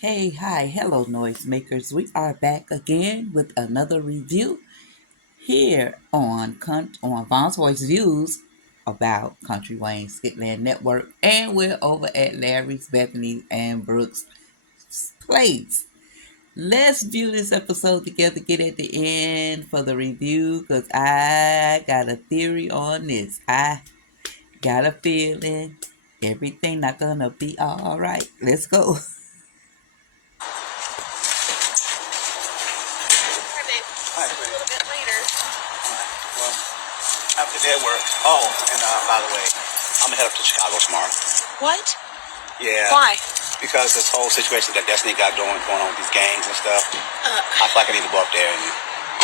Hey, hi, hello, noisemakers. We are back again with another review here on Vaughn's Voice Views about Country Wayne Skitland Network, and we're over at Larry's, Bethany, and Brooks Plays. Let's view this episode together. Get at the end for the review because I got a theory on this. I got a feeling everything not gonna be all right. Let's go. Hi, a little bit later. Well, after that work. Oh, and by the way, I'm gonna head up to Chicago tomorrow. What? Yeah. Why? Because this whole situation that Destiny got going on with these gangs and stuff, Uh, I feel like I need to go up there and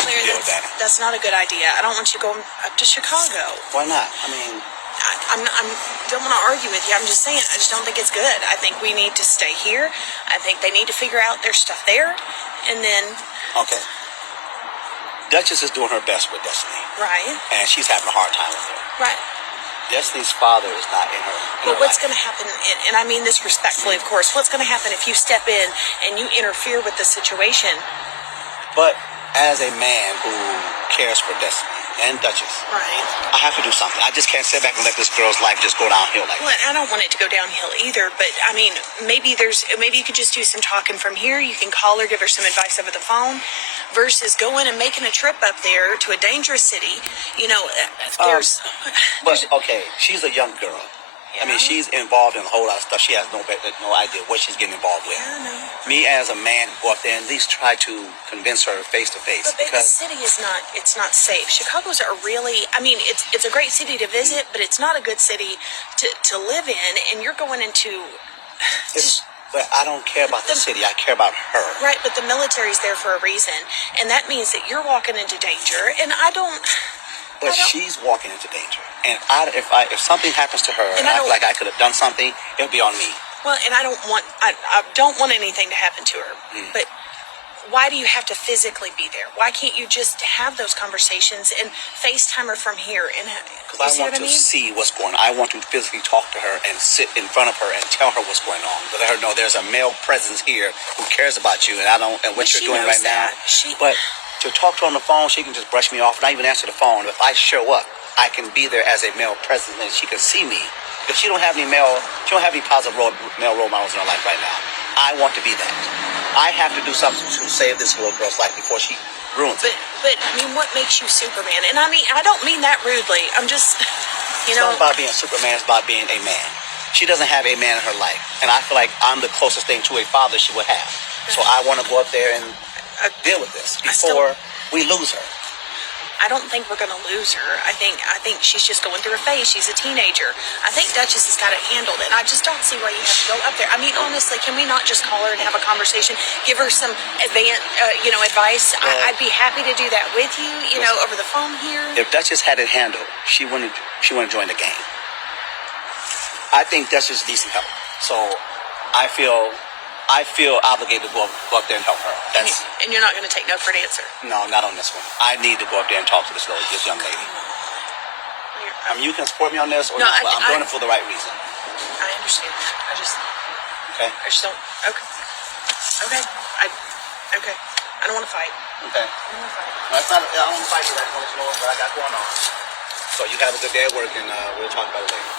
Claire, deal with that. that's not a good idea. I don't want you going up to Chicago. Why not? I mean, I'm don't want to argue with you. I'm just saying, I just don't think it's good. I think we need to stay here. I think they need to figure out their stuff there, and then, okay. Duchess is doing her best with Destiny, right, and she's having a hard time with her. right. Destiny's father is not in her. But what's going to happen, and I mean this respectfully, of course, what's going to happen if you step in and you interfere with the situation? But as a man who cares for Destiny and Duchess, Right. I have to do something. I just can't sit back and let this girl's life just go downhill like Well, that. I don't want it to go downhill either, but I mean, maybe you could just do some talking from here. You can call her, give her some advice over the phone, versus going and making a trip up there to a dangerous city. You know, there's, But okay, she's a young girl. I mean, Yeah. she's involved in a whole lot of stuff. She has no idea what she's getting involved with. I know. Me as a man, go up there and at least try to convince her face to face. But the Because city is not safe. Chicago's a really, I mean, it's a great city to visit, but it's not a good city to live in. And you're going into, but I don't care about the city. I care about her. right, but the military's there for a reason. And that means that you're walking into danger. And I don't, But I don't- she's walking into danger. And if something happens to her, And and I I don't- feel like I could have done something, it'll be on me. well, and I don't want anything to happen to her. But why do you have to physically be there? Why can't you just have those conversations and FaceTime her from here? And you Because see I want what I to mean? see what's going on. I want to physically talk to her and sit in front of her and tell her what's going on. To let her know there's a male presence here who cares about you, and I don't, and what But you're she doing knows right now. that. But to talk to her on the phone, she can just brush me off, not even answer the phone. If I show up, I can be there as a male presence, and she can see me. If she don't have any positive male role models in her life right now. I want to be that. I have to do something to save this little girl's life before she ruins it. But I mean, what makes you Superman? And I mean, I don't mean that rudely. I'm just, you It's know, not about being Superman, it's about being a man. She doesn't have a man in her life. And I feel like I'm the closest thing to a father she would have. So I want to go up there and deal with this I still- before we lose her. I don't think we're going to lose her. I think she's just going through a phase. She's a teenager. I think Duchess has got it handled, and I just don't see why you have to go up there. I mean, honestly, can we not just call her and have a conversation, give her some advice? I'd be happy to do that with you, over the phone here. If Duchess had it handled, she wouldn't join the game. I think Duchess needs some help. So I feel obligated to go up there and help her. And you're not going to take no for an answer. No, not on this one. I need to go up there and talk to this young lady. I mean, you can support me on this, or No, not, but I'm doing it for the right reason. I understand. Okay. I just don't. Okay. Okay. Okay. I don't want to fight. Okay. I don't want to fight. No, it's not. I don't want to fight you. I just want to know what I got going on. So you have a good day at work, and we'll talk about it later.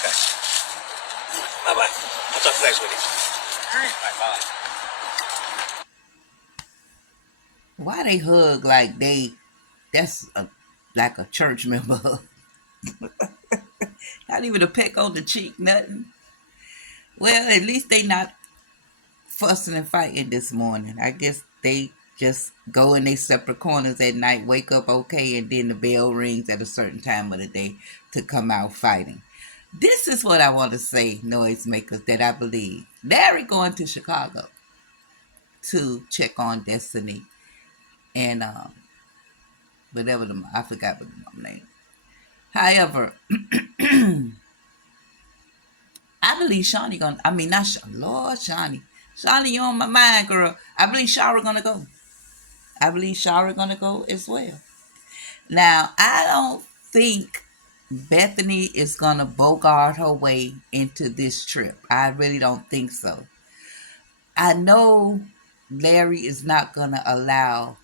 Okay. Bye bye. I'll talk to you next week. All right. All right. Bye. Why they hug like like a church member? Not even a peck on the cheek, nothing. Well, at least they not fussing and fighting this morning. I guess they just go in their separate corners at night, wake up okay, and then the bell rings at a certain time of the day to come out fighting. This is what I want to say, noisemakers, that I believe. Larry going to Chicago to check on Destiny and I forgot what the mom name. However, I believe Shawnee gonna. I mean, not Shawnee. Lord, Shawnee. Shawnee, you on my mind, girl. I believe Shara gonna go. I believe Shara gonna go as well. Now, I don't think Bethany is gonna bogart her way into this trip. I really don't think so. I know Larry is not going to allow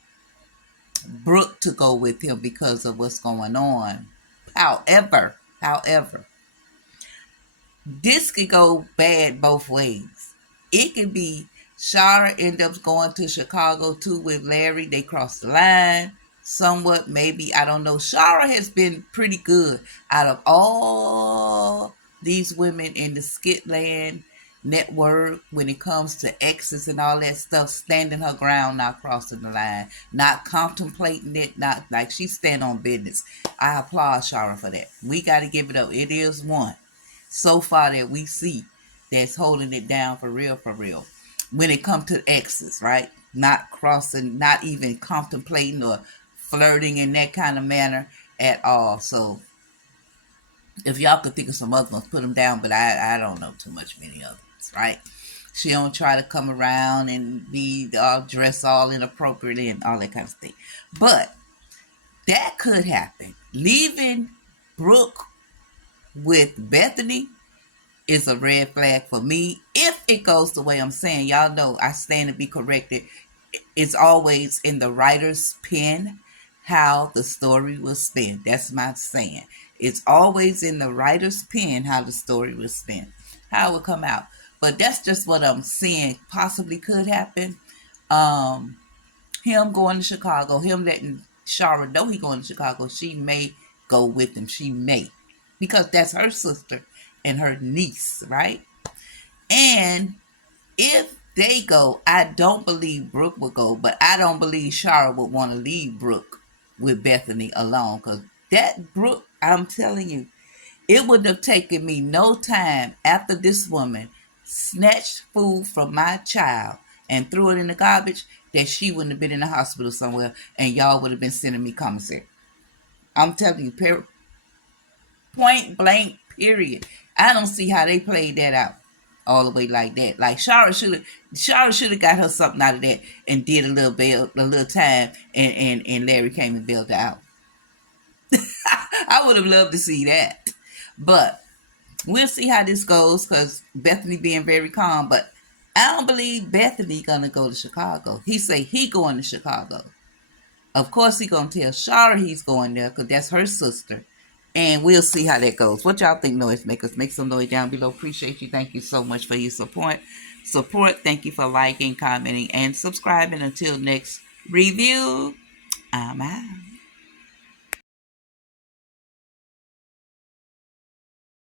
Brooke to go with him because of what's going on. However, this could go bad both ways. It could be Shara end up going to Chicago too with Larry. They cross the line somewhat, maybe. I don't know. Shara has been pretty good out of all these women in the Skitland network when it comes to exes and all that stuff, standing her ground, not crossing the line, not contemplating it, not like she stand on business. I applaud Shara for that. We got to give it up. It is one so far that we see that's holding it down for real, when it comes to exes, right? Not crossing, not even contemplating or flirting in that kind of manner at all. So if y'all could think of some other ones, put them down, but I don't know too much many others, right? She don't try to come around and be dressed all inappropriately and all that kind of thing. But that could happen. Leaving Brooke with Bethany is a red flag for me. If it goes the way I'm saying, y'all know I stand to be corrected. It's always in the writer's pen how the story will spin. That's my saying. It's always in the writer's pen how the story will spin, how it will come out. But that's just what I'm seeing possibly could happen. Him going to Chicago, him letting Shara know he going to Chicago, she may go with him. She may. Because that's her sister and her niece, right? And if they go, I don't believe Brooke will go, but I don't believe Shara would want to leave Brooke with Bethany alone. Because that Brooke, I'm telling you, it would have taken me no time after this woman snatched food from my child and threw it in the garbage that she wouldn't have been in the hospital somewhere and y'all would have been sending me commissary. I'm telling you, point blank, period. I don't see how they played that out all the way like that. Like Shara should have got her something out of that and did a little time, and Larry came and bailed her out. I would have loved to see that, but we'll see how this goes because Bethany being very calm, but I don't believe Bethany gonna go to Chicago. He say he going to Chicago. Of course he gonna tell Shara he's going there because that's her sister. And we'll see how that goes. What y'all think, noisemakers? Make some noise down below. Appreciate you. Thank you so much for your support. Thank you for liking, commenting, and subscribing. Until next review, I'm out.